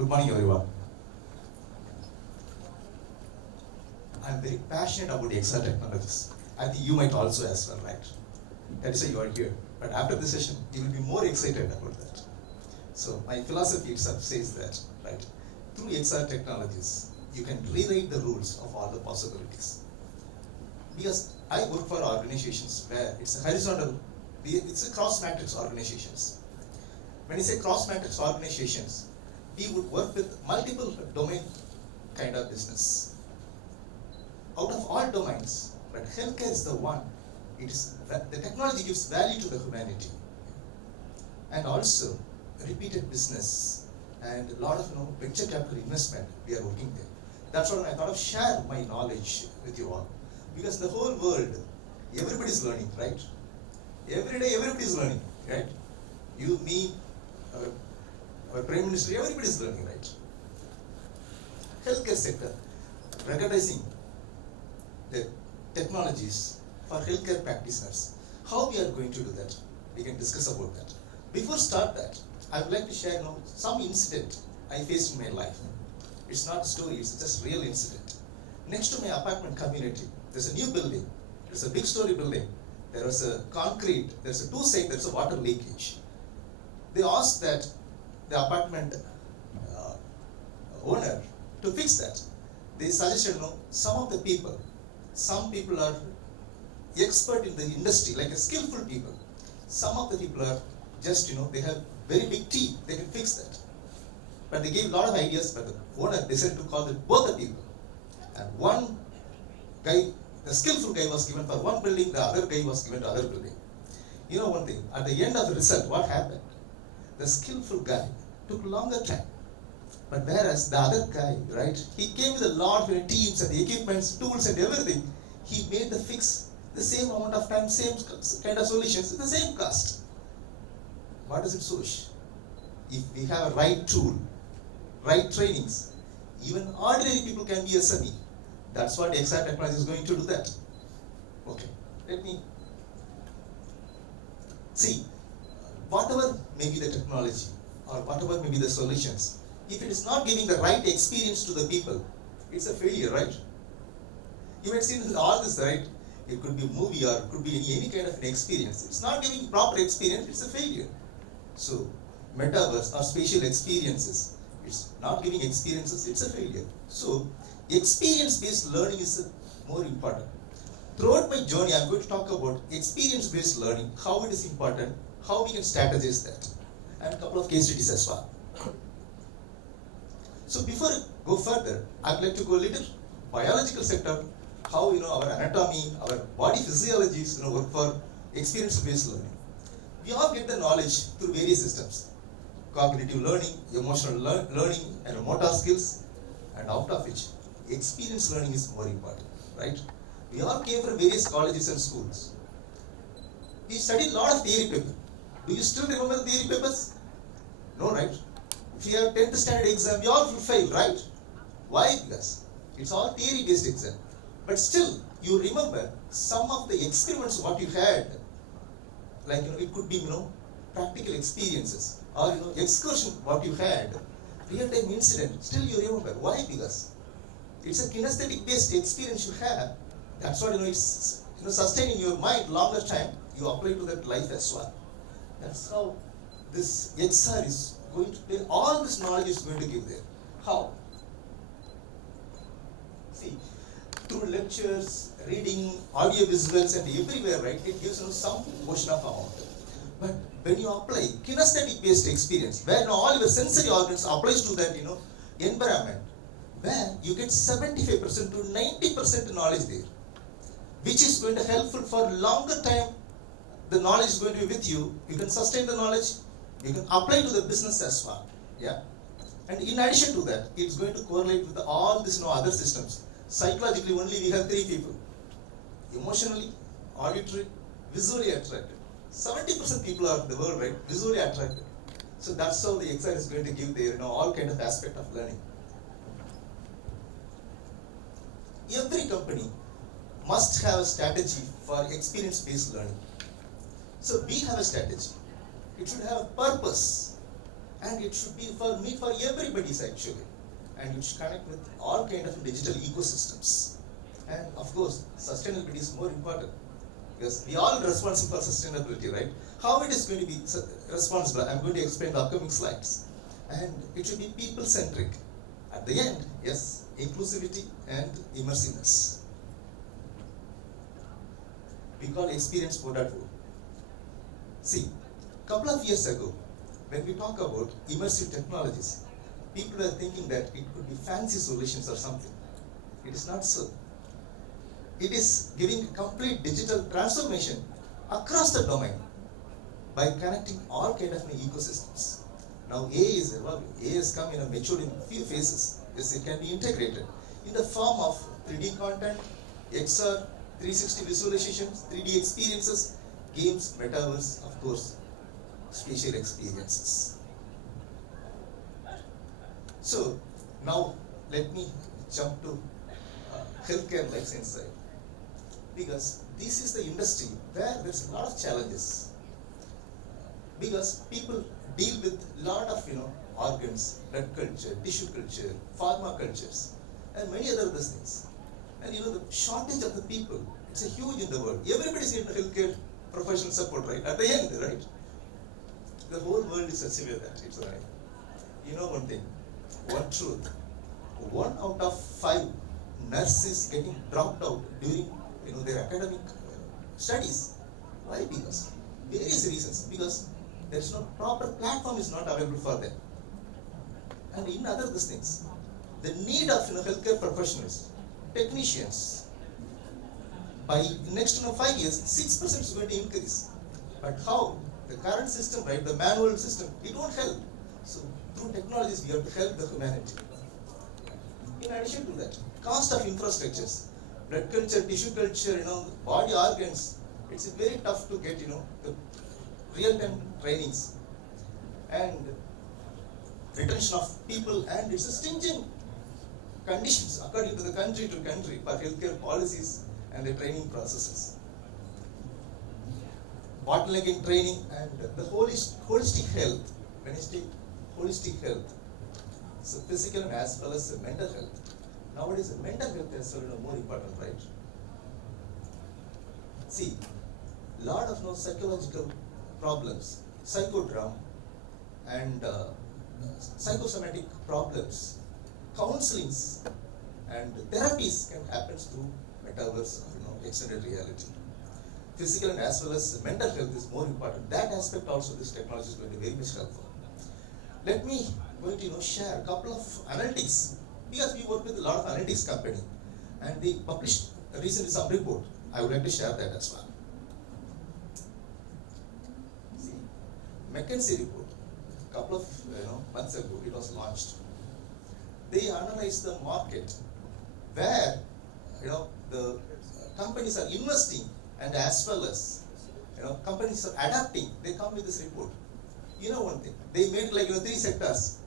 Good morning, everyone. I'm very passionate about XR technologies. I think you might also as well, right? That is why you are here. But after this session, you will be more excited about that. So my philosophy itself says that, right? Through XR technologies, you can rewrite the rules of all the possibilities. Because I work for organizations where it's a horizontal, it's a cross-matrix organizations. When you say cross-matrix organizations, we would work with multiple domain kind of business. Out of all domains, but healthcare is the one. It is the technology gives value to the humanity, and also repeated business and a lot of venture capital investment. We are working there. That's what I thought of share my knowledge with you all, because the whole world, everybody is learning, right? Every day, everybody is learning, right? You, me, our Prime Minister, everybody is learning, right? Healthcare sector, ruggedizing the technologies for healthcare practitioners. How we are going to do that? We can discuss about that. Before start that, I would like to share some incident I faced in my life. It's not a story, it's just real incident. Next to my apartment community, there's a new building. It's a big story building. There was a concrete, there's a two sides, there's a water leakage. They asked that the apartment owner to fix that. They suggested some of the people, some people are expert in the industry, like a skillful people. Some of the people are just, they have very big team, they can fix that. But they gave a lot of ideas, but the owner decided to call both the people. And one guy, the skillful guy was given for one building, the other guy was given to other building. You know one thing, at the end of the result, what happened? The skillful guy took longer time. But whereas the other guy, right, he came with a lot of teams and the equipments, tools and everything. He made the fix the same amount of time, same kind of solutions, the same cost. What does it show? If we have a right tool, right trainings, even ordinary people can be SME. That's what XR technology is going to do that. Okay, let me see. Whatever may be the technology or whatever may be the solutions, if it is not giving the right experience to the people, it's a failure, right? You might see all this, right? It could be a movie or it could be any kind of an experience. It's not giving proper experience, it's a failure. So, metaverse or spatial experiences, it's not giving experiences, it's a failure. So, experience-based learning is more important. Throughout my journey, I'm going to talk about experience-based learning, how it is important, how we can strategize that, and a couple of case studies as well. So before I go further, I'd like to go a little biological sector, how our anatomy, our body physiologies work for experience-based learning. We all get the knowledge through various systems: cognitive learning, emotional learning, and motor skills, and out of which experience learning is more important, right? We all came from various colleges and schools. We studied a lot of theory papers. Do you still remember the theory papers? No, right? If you have 10th standard exam, we all fail, right? Why? Because it's all theory-based exam. But still, you remember some of the experiments what you had, like it could be practical experiences or excursion what you had, real-time incident. Still you remember. Why? Because it's a kinesthetic-based experience you have. That's what it's sustaining your mind longer time. You apply to that life as well. That's how this XR is going to play. All this knowledge is going to give there. How? See, through lectures, reading, audio visuals, and everywhere, right? It gives some portion of amount. But when you apply kinesthetic-based experience, where all your sensory organs applies to that environment, where you get 75% to 90% knowledge there, which is going to helpful for longer time. The knowledge is going to be with you. You can sustain the knowledge. You can apply to the business as well. Yeah. And in addition to that, it's going to correlate with all these other systems. Psychologically, only we have three people: emotionally, auditory, visually attracted. 70% people are in the world, right? Visually attracted. So that's how the XR is going to give there, all kind of aspect of learning. Every company must have a strategy for experience-based learning. So we have a strategy. It should have a purpose. and it should be for everybody's actually, and it should connect with all kind of digital ecosystems. And of course, sustainability is more important because we all responsible for sustainability, right? How it is going to be responsible, I'm going to explain the upcoming slides. And it should be people-centric. At the end, yes, inclusivity and immersiveness. We call experience 4.0. See, a couple of years ago, when we talk about immersive technologies, people were thinking that it could be fancy solutions or something. It is not so. It is giving complete digital transformation across the domain by connecting all kind of ecosystems. Now AI is evolving. AI has come matured in few phases. Yes, it can be integrated in the form of 3D content, XR, 360 visualizations, 3D experiences, games, metaverse, of course, spatial experiences. So now let me jump to healthcare life science side, because this is the industry where there's a lot of challenges, because people deal with a lot of organs, blood culture, tissue culture, pharma cultures, and many other things. And the shortage of the people, it's a huge in the world. Everybody's in healthcare professional support, right? At the end, right? The whole world is severe that it's right. One thing, one truth. 1 out of 5 nurses getting dropped out during their academic studies. Why? Because various reasons. Because there's no proper platform is not available for them. And in other things, the need of healthcare professionals, technicians, by next 5 years, 6% is going to increase. But how? The current system, right? The manual system, it won't help. So through technologies, we have to help the humanity. In addition to that, cost of infrastructures, blood culture, tissue culture, body organs, it's very tough to get, the real-time trainings and retention of people, and it's a stringent conditions according to the country to country for healthcare policies and the training processes. Bottleneck in training and the holistic health. When I say holistic health, so physical as well as mental health. Nowadays, mental health is more important, right? See, lot of psychological problems, psychodrama, and psychosomatic problems, counselings, and therapies can happen through metaverse or extended reality. Physical and as well as mental health is more important. That aspect also this technology is going to be very much helpful. Let me going to share a couple of analytics, because we work with a lot of analytics company, and they published recently some report. I would like to share that as well. See, McKinsey report, a couple of months ago it was launched. They analyzed the market where the companies are investing, and as well as companies are adapting. They come with this report. One thing, they made like 3 sectors,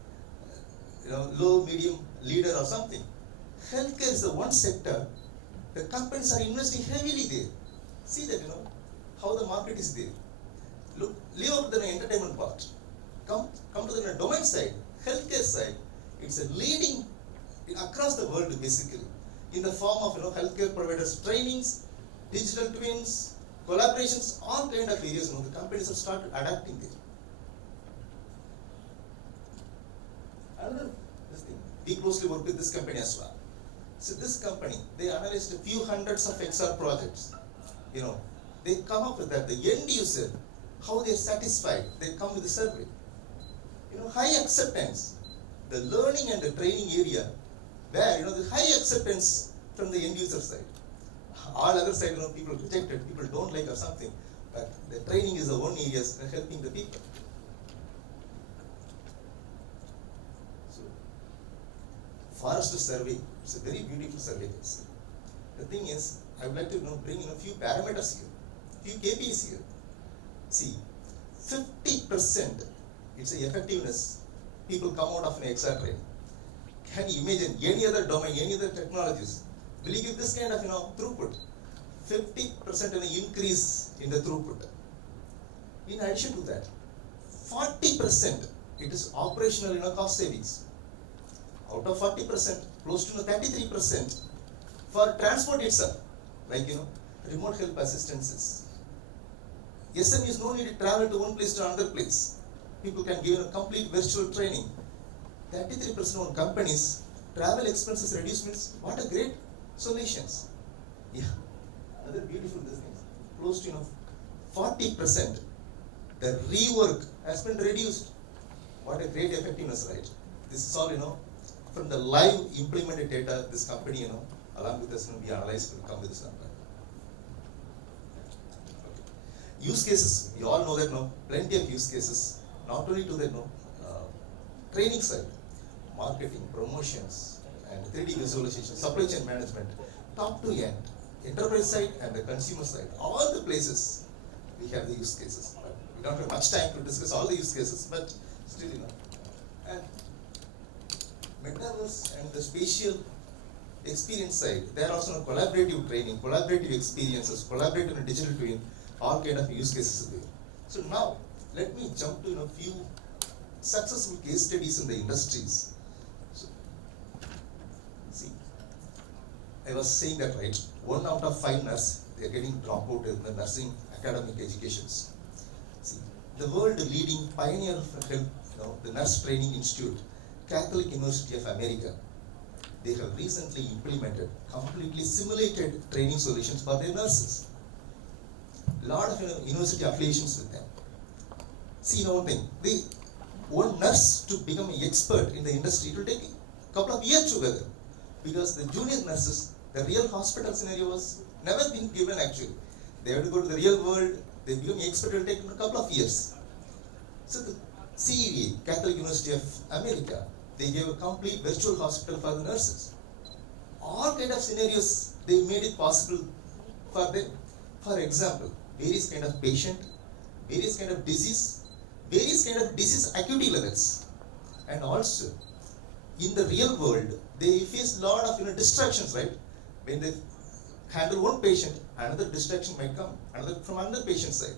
low, medium, leader or something. Healthcare is the one sector the companies are investing heavily there. See that how the market is there. Look, leave out the entertainment part. Come to the domain side, healthcare side. It's a leading across the world basically, in the form of healthcare providers trainings, digital twins, collaborations, all kind of areas. The companies have started adapting there. Another thing, we closely work with this company as well. So this company, they analyzed a few hundreds of XR projects. They come up with that. The end user, how they're satisfied, they come with a survey. High acceptance, the learning and the training area, where the high acceptance from the end user side. All other side, people rejected, people don't like or something. But the training is the one area helping the people. So, Forrester survey, it's a very beautiful survey. The thing is, I would like to bring in a few parameters here, few KPIs here. See, 50% it's the effectiveness. People come out of an XR training. Can you imagine any other domain, any other technologies? Will you give this kind of throughput? 50% increase in the throughput. In addition to that, 40% it is operational, cost savings. Out of 40%, close to 33% for transport itself, like, remote help assistances. SMEs no need to travel to one place to another place. People can give a complete virtual training. 33% of companies, travel expenses reduced means what a great solutions. Yeah, another beautiful thing. Close to 40%, the rework has been reduced. What a great effectiveness, right? This is all, from the live implemented data, this company, along with us, will be analyzed, will come with this number. Okay. Use cases, we all know that, plenty of use cases, not only to the, training side, marketing, promotions, and 3D visualization, supply chain management, top to end, enterprise side and the consumer side, all the places we have the use cases. But we don't have much time to discuss all the use cases, but still, and metaverse and the spatial experience side, there are also collaborative training, collaborative experiences, collaborative and digital twin, all kind of use cases there. So now, let me jump to a few successful case studies in the industries. So, see, I was saying that, right? 1 out of 5 nurses, they are getting dropped out in the nursing academic educations. See, the world leading pioneer of health, the Nurse Training Institute, Catholic University of America, they have recently implemented completely simulated training solutions for their nurses. A lot of university affiliations with them. See, one thing, one nurse to become an expert in the industry, it will take a couple of years together, because the junior nurses, the real hospital scenario was never been given actually. They have to go to the real world, they become expert, it will take a couple of years. So the CEA, Catholic University of America, they gave a complete virtual hospital for the nurses. All kind of scenarios, they made it possible for them. For example, various kind of patient, various kind of disease, various kind of disease acuity levels. And also, in the real world, they face a lot of distractions, right? When they handle one patient, another distraction might come, from another patient side.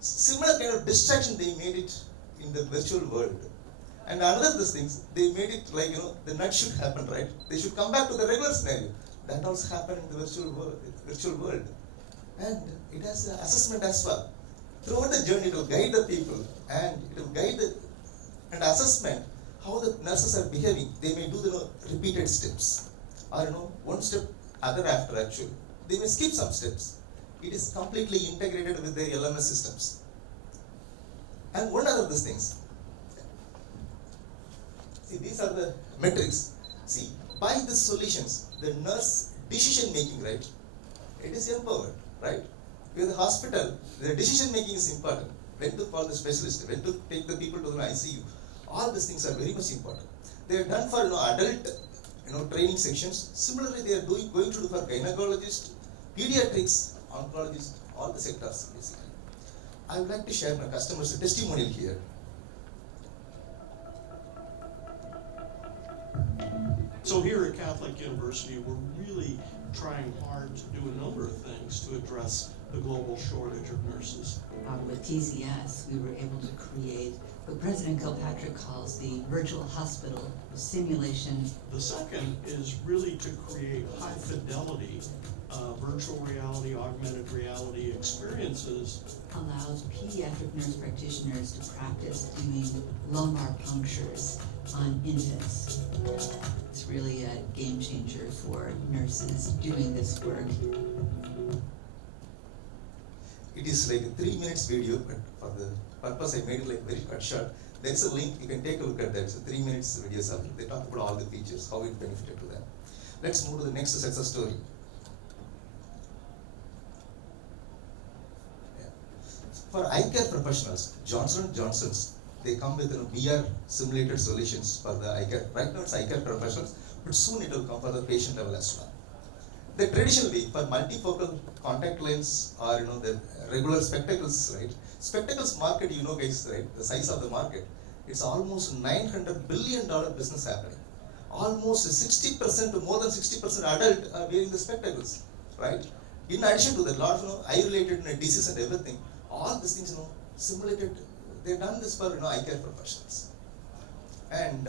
Similar kind of distraction they made it in the virtual world. And another these things, they made it like, the nudge should happen, right? They should come back to the regular scenario. That also happened in the virtual world. And it has an assessment as well. Throughout the journey, it will guide the people, and it will guide and assessment how the nurses are behaving. They may do the repeated steps, or one step other after actually. They may skip some steps. It is completely integrated with their LMS systems. And one other these things. See, these are the metrics. See, by these solutions, the nurse decision making, right? It is empowered, right? With the hospital, the decision making is important. When to call the specialist, when to take the people to the ICU. All these things are very much important. They are done for adult training sections. Similarly, they are going to do for gynecologists, pediatrics, oncologists, all the sectors basically. I would like to share my customer's testimonial here. So here at Catholic University, we're really trying hard to do a number of things to address the global shortage of nurses. With TCS, we were able to create what President Kilpatrick calls the virtual hospital simulation. The second is really to create high fidelity virtual reality, augmented reality experiences. Allows pediatric nurse practitioners to practice doing lumbar punctures on infants. It's really a game changer for nurses doing this work. It is like a 3 minutes video, but for the purpose I made it like very cut short. There is a link, you can take a look at that. It's a 3 minutes video. They talk about all the features, how it benefited to them. Let's move to the next success story. For eye care professionals, Johnson & Johnson's, they come with VR simulated solutions for the eye care. Right now it's eye care professionals, but soon it will come for the patient level as well. They traditionally, for multifocal contact lens or the regular spectacles, right? Spectacles market, guys, right? The size of the market, it's almost $900 billion business happening. Almost 60% to more than 60% adult are wearing the spectacles, right? In addition to that, a lot of eye-related disease and everything. All these things, simulated. They've done this for eye care professionals. And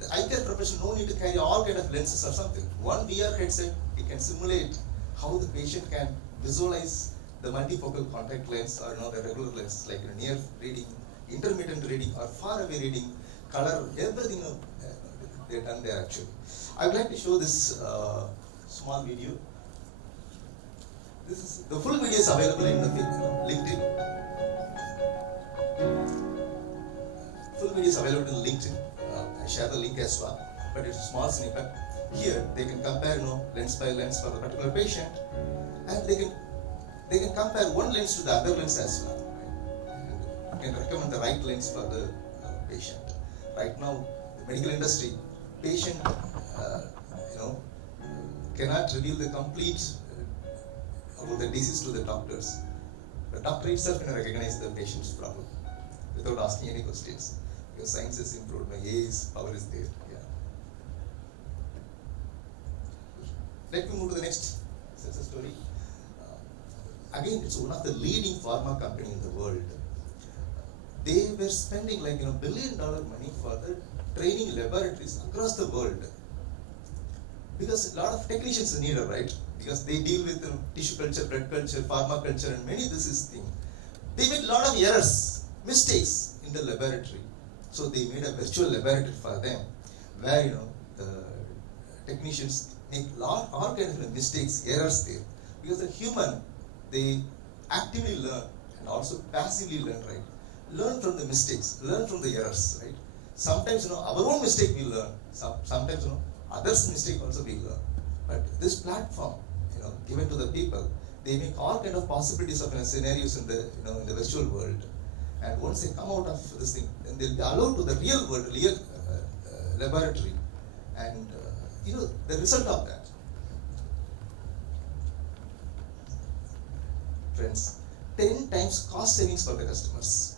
the eye care profession no need to carry all kind of lenses or something. One VR headset, it can simulate how the patient can visualize the multifocal contact lens or the regular lens, like near reading, intermittent reading, or far away reading, color, everything they've done there actually. I would like to show this small video. This is the full video is available in the LinkedIn. Full video is available in LinkedIn. I share the link as well, but it's a small snippet. Here they can compare, lens by lens for the particular patient, and they can compare one lens to the other lens as well. Right? And you can recommend the right lens for the patient. Right now, the medical industry, patient, cannot reveal the complete about the disease to the doctors. The doctor itself can recognize the patient's problem without asking any questions. Because science has improved, my power is there. Yeah. Let me move to the next success story. Again, it's one of the leading pharma company in the world. They were spending $1 billion money for the training laboratories across the world. Because a lot of technicians are needed, right? Because they deal with tissue culture, blood culture, pharma culture, and many disease things. They make a lot of errors, mistakes in the laboratory. So they made a virtual laboratory for them, where the technicians make all kinds of mistakes, errors there. Because the human, they actively learn and also passively learn, right? Learn from the mistakes, learn from the errors, right? Sometimes our own mistake we learn. Sometimes others' mistake also we learn. But this platform, given to the people, they make all kind of possibilities of scenarios in the in the virtual world. And once they come out of this thing, then they'll be allowed to the real world, real laboratory, and the result of that. Friends, 10 times cost savings for the customers.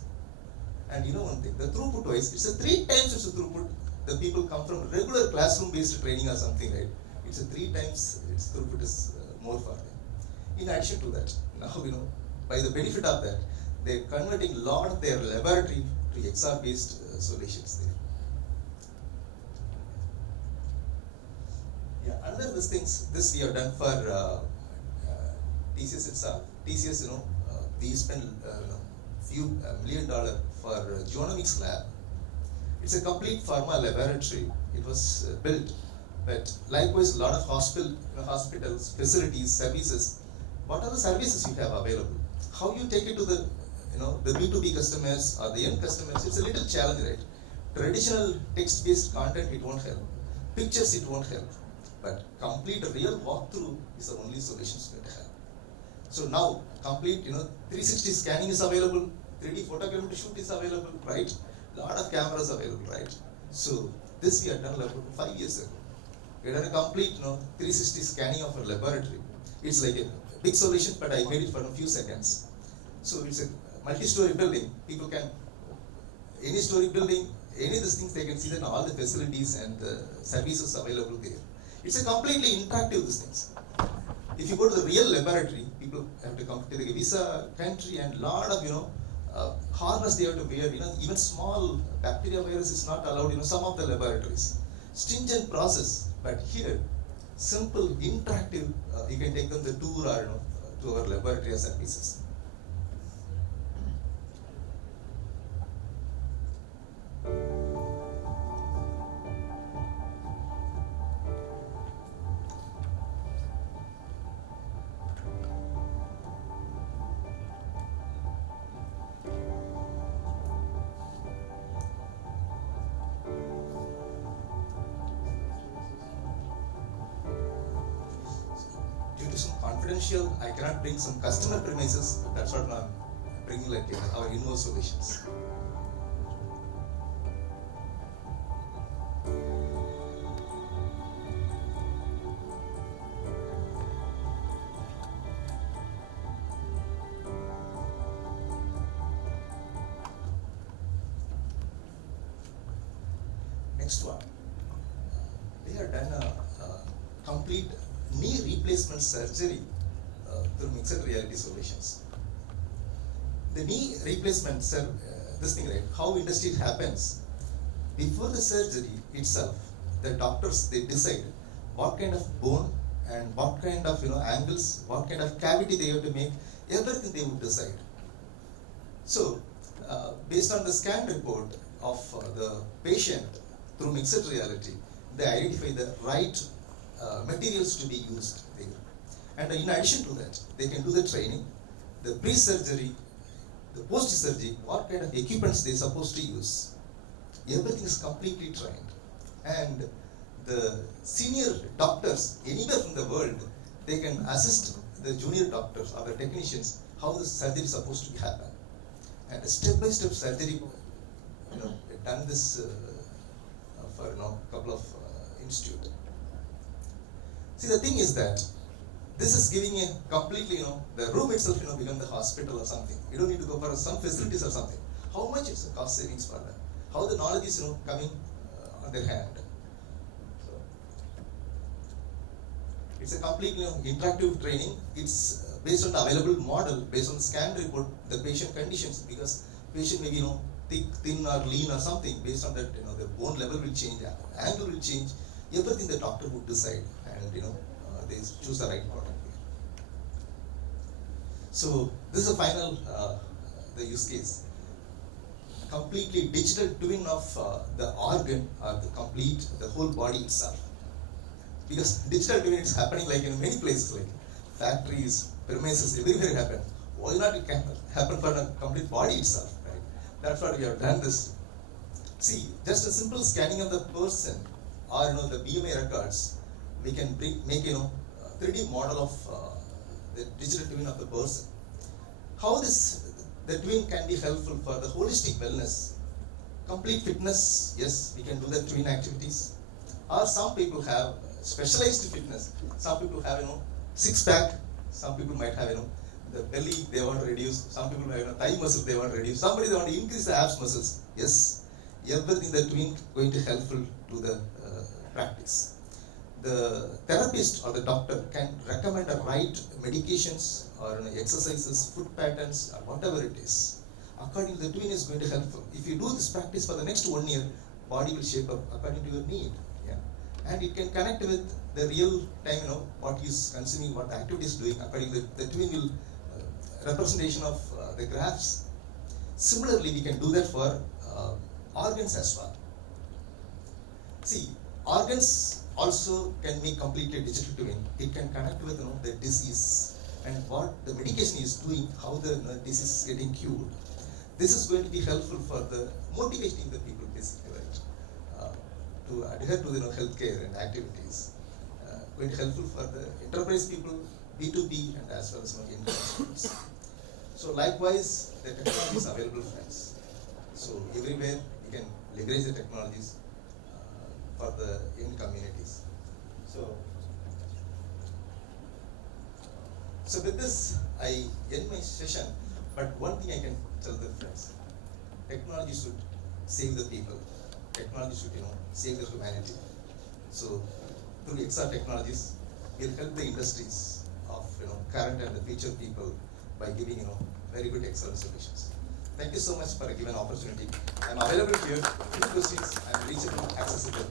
And one thing, the throughput wise, it's a 3 times it's a throughput. The people come from regular classroom based training or something, right? It's a 3 times its throughput is more for them. In addition to that, now by the benefit of that, they're converting a lot of their laboratory to XR based solutions there. Yeah, under these things, this we have done for TCS itself. TCS, we spent few $1 million for genomics lab. It's a complete pharma laboratory. It was built, but likewise, a lot of hospitals, facilities, services. What are the services you have available? How you take it to the the B2B customers or the end customers? It's a little challenge, right? Traditional text-based content, it won't help. Pictures, it won't help. But complete real walkthrough is the only solutions we have. So now, complete 360 scanning is available, 3D photogrammetry shoot is available, right? Lot of cameras available, right? So this we had done about 5 years ago. We had done a complete 360 scanning of a laboratory. It's like a big solution, but I made it for a few seconds. So it's a multi-story building. People can, any story building, any of these things, they can see that all the facilities and the services available there. It's a completely interactive these things. If you go to the real laboratory, people have to come to the visa country and lot of harness they have to wear. Even small bacteria virus is not allowed. Some of the laboratories, stringent process. But here, simple, interactive. You can take them the tour or to our laboratory services. I cannot bring some customer premises. That's what I'm bringing our in-house solutions. Next one. They have done a complete knee replacement surgery through mixed reality solutions. The knee replacement, this thing, right? How industry happens? before the surgery itself, the doctors, they decide what kind of bone and what kind of angles, what kind of cavity they have to make, everything they would decide. So, based on the scan report of the patient through mixed reality, they identify the right materials to be used there. And in addition to that, they can do the training, the pre-surgery, the post-surgery, what kind of equipments they're supposed to use. Everything is completely trained. And the senior doctors anywhere from the world, they can assist the junior doctors or the technicians how the surgery is supposed to happen. And step-by-step surgery, done this for a couple of institutes. See, the thing is that this is giving a completely, the room itself, become the hospital or something. You don't need to go for some facilities or something. How much is the cost savings for them? How the knowledge is, coming on their hand. So, it's a complete, interactive training. It's based on the available model, based on the scan report, the patient conditions, because patient may be, thick, thin or lean or something. Based on that, the bone level will change, angle will change. Everything the doctor would decide, and they choose the right product. So this is the final the use case. Completely digital twin of the organ or the whole body itself. Because digital twin is happening like in many places, like factories, premises, everywhere happen. Why not it can happen for the complete body itself, right? That's what we have done this. See, just a simple scanning of the person or the BMI records, we can make 3D model of the digital twin of the person. How the twin can be helpful for the holistic wellness, complete fitness. Yes, we can do the twin activities. Or some people have specialized fitness. Some people have six pack. Some people might have the belly they want to reduce. Some people might have thigh muscle they want to reduce. Somebody they want to increase the abs muscles. Yes, everything the twin going to helpful to the practice. The therapist or the doctor can recommend the right medications or exercises, food patterns, or whatever it is. According to the twin is going to helpful. If you do this practice for the next 1 year, body will shape up according to your need. Yeah. And it can connect with the real time, what is consuming, what the activity is doing. According to the twin will representation of the graphs. Similarly, we can do that for organs as well. See, organs also can make completely digital twin. It can connect with the disease and what the medication is doing, how the disease is getting cured. This is going to be helpful for the motivating the people basically, right? To adhere to healthcare and activities. Going to be helpful for the enterprise people, B2B, and as well as end consumers. So likewise, the technology is available, friends. So everywhere we can leverage the technologies for the end communities. So with this, I end my session. But one thing I can tell the friends: technology should save the people. Technology should, save the humanity. So through XR technologies, we'll help the industries of current and the future people by giving very good excellent solutions. Thank you so much for a given opportunity. I'm available here. Any questions? I'm reachable, accessible.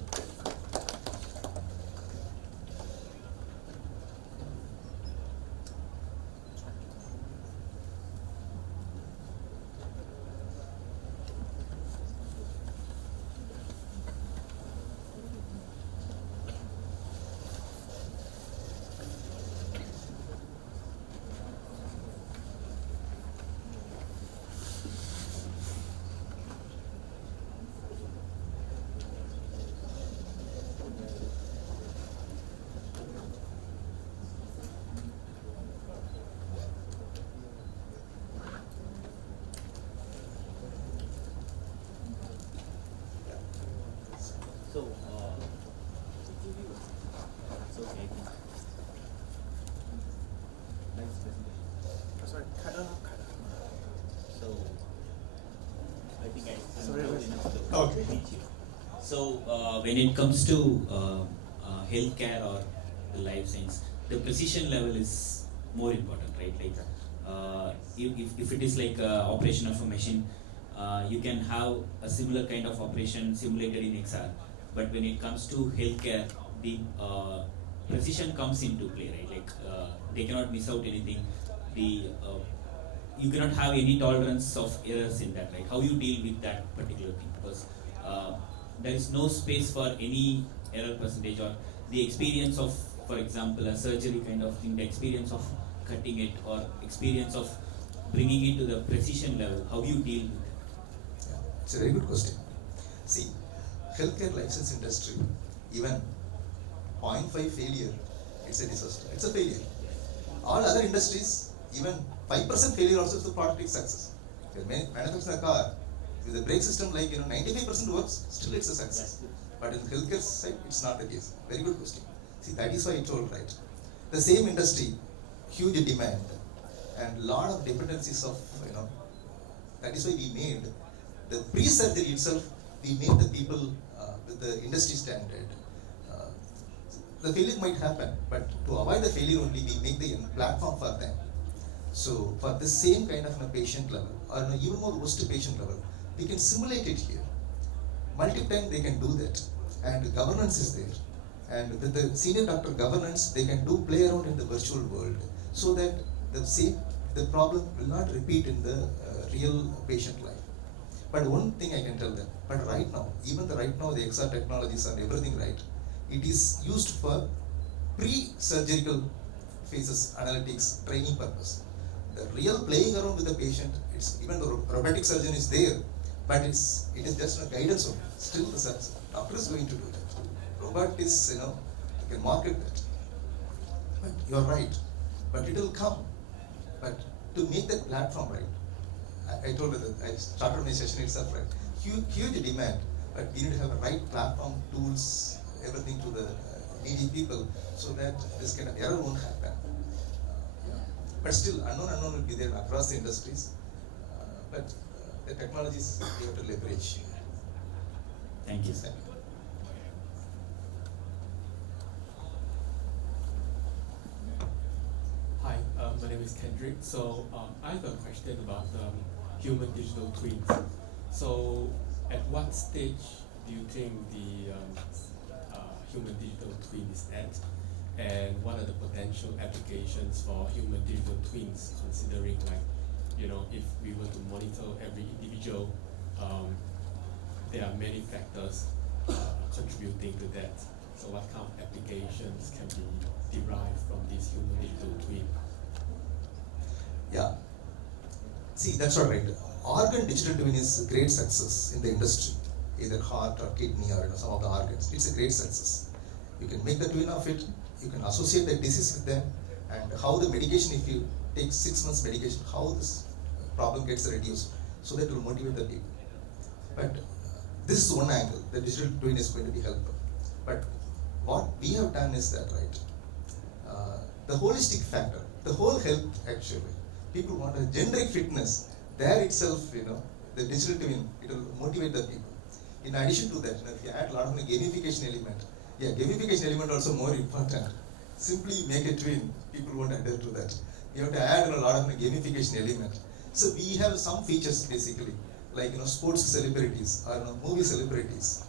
Okay. So when it comes to healthcare or the life science, the precision level is more important, right? Like if it is like operation of a machine, you can have a similar kind of operation simulated in XR. But when it comes to healthcare, the precision comes into play, right? Like they cannot miss out anything. The you cannot have any tolerance of errors in that, right? How you deal with that particular thing, because there is no space for any error percentage, or the experience of, for example, a surgery kind of thing, the experience of cutting it, or experience of bringing it to the precision level, how you deal with it. Yeah, it's a very good question. See, healthcare license industry, even 0.5 failure, it's a disaster. It's a failure. All other industries, even 5% failure also is the product is success. If you're manufacturing a car, with the brake system like 95% works, still it's a success. But in the healthcare side, it's not the case. Very good question. See, that is why I told, right? The same industry, huge demand, and lot of dependencies of, that is why we made the pre-surgery itself, we made the people with the industry standard. The failure might happen, but to avoid the failure only, we make the platform for them. So for the same kind of a patient level, or even more worst patient level, we can simulate it here. Multi-time they can do that, and governance is there. And with the senior doctor governance, they can play around in the virtual world, so that the problem will not repeat in the real patient life. But one thing I can tell them, but right now, even right now the XR technologies and everything, right, it is used for pre-surgical phases, analytics, training purpose. The real playing around with the patient, it's even the robotic surgeon is there, but it is just a guidance of still the doctor is going to do that. Robot is, you can market that. But you're right, but it will come. But to make that platform right, I told you that I started my session itself, right? Huge demand, but we need to have a right platform, tools, everything to the needy people, so that this kind of error won't happen. But still, unknown will be there across the industries. But the technologies we have to leverage. Thank you. Hi, my name is Kendrick. So I have a question about human digital twins. So at what stage do you think the human digital twin is at? And what are the potential applications for human digital twins, considering if we were to monitor every individual, there are many factors contributing to that. So what kind of applications can be derived from this human digital twin? Yeah. See, that's all right. Organ digital twin is a great success in the industry, either heart or kidney or some of the organs. It's a great success. You can make the twin of it. You can associate the disease with them, and how the medication, if you take 6 months medication, how this problem gets reduced, so that will motivate the people. But this is one angle, the digital twin is going to be helpful. But what we have done is that, right, the holistic factor, the whole health actually, people want a generic fitness, there itself, the digital twin, it will motivate the people. In addition to that, if you add a lot of gamification element, gamification element also more important. Simply make a twin, people won't adhere to that. You have to add a lot of gamification element. So we have some features basically, like sports celebrities or movie celebrities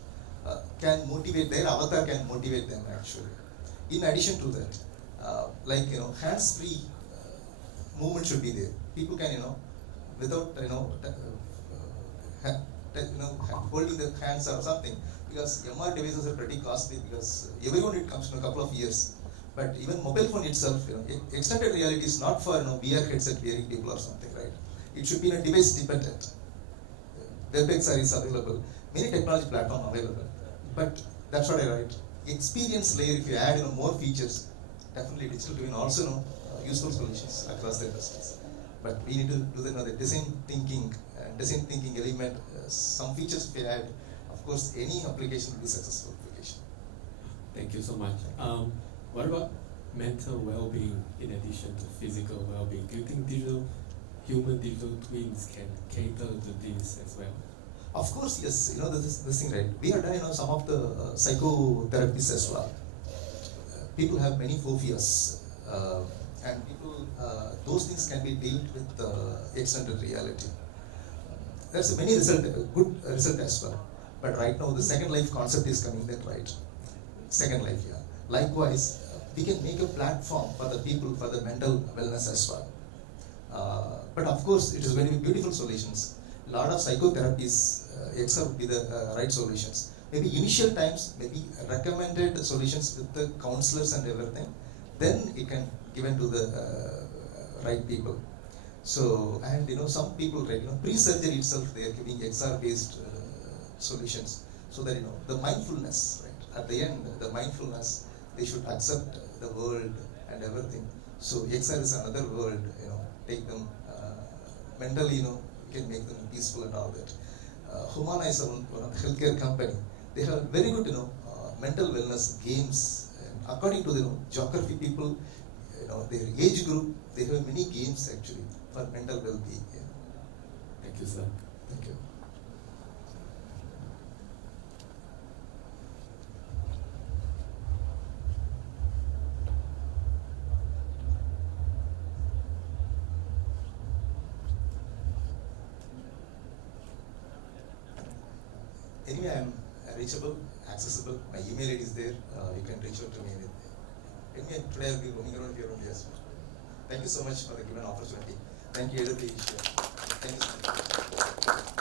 can motivate, their avatar can motivate them actually. In addition to that, like hands-free movement should be there. People can without holding their hands or something, because MR devices are pretty costly, because everyone it comes in a couple of years. But even mobile phone itself, extended reality is not for VR headset wearing people or something, right? It should be in a device dependent. WebEx is available, many technology platform available. But that's what I write. Experience layer, if you add more features, definitely digital twin also useful solutions across the industries. But we need to do the design thinking element. Some features if you add, of course, any application will be successful application. Thank you so much. What about mental well-being in addition to physical well-being? Do you think human digital twins can cater to this as well? Of course, yes. This thing, right? We have done some of the psychotherapies as well. People have many phobias, and people those things can be dealt with extended reality. there's many good result as well. But right now the second life concept is coming that right. Second life, yeah. Likewise, we can make a platform for the people for the mental wellness as well. But of course, it is very beautiful solutions. A lot of psychotherapies, XR would be the right solutions. Maybe initial times, maybe recommended solutions with the counselors and everything. Then it can given to the right people. So, and some people, right, pre-surgery itself, they are giving XR-based solutions. So that, the mindfulness, right, at the end, the mindfulness, they should accept the world and everything. So XR is another world, take them mentally, you can make them peaceful and all that. Humana is one of the healthcare company. They have very good, mental wellness games. And according to the geography people, their age group, they have many games actually for mental well-being. Yeah. Thank you, sir. Thank you. Anyway, I am reachable, accessible. My email ID is there. You can reach out to me. Anyway, today I will be roaming around here only as well. Thank you so much for the given opportunity. Thank you, AWH. Thank you so much.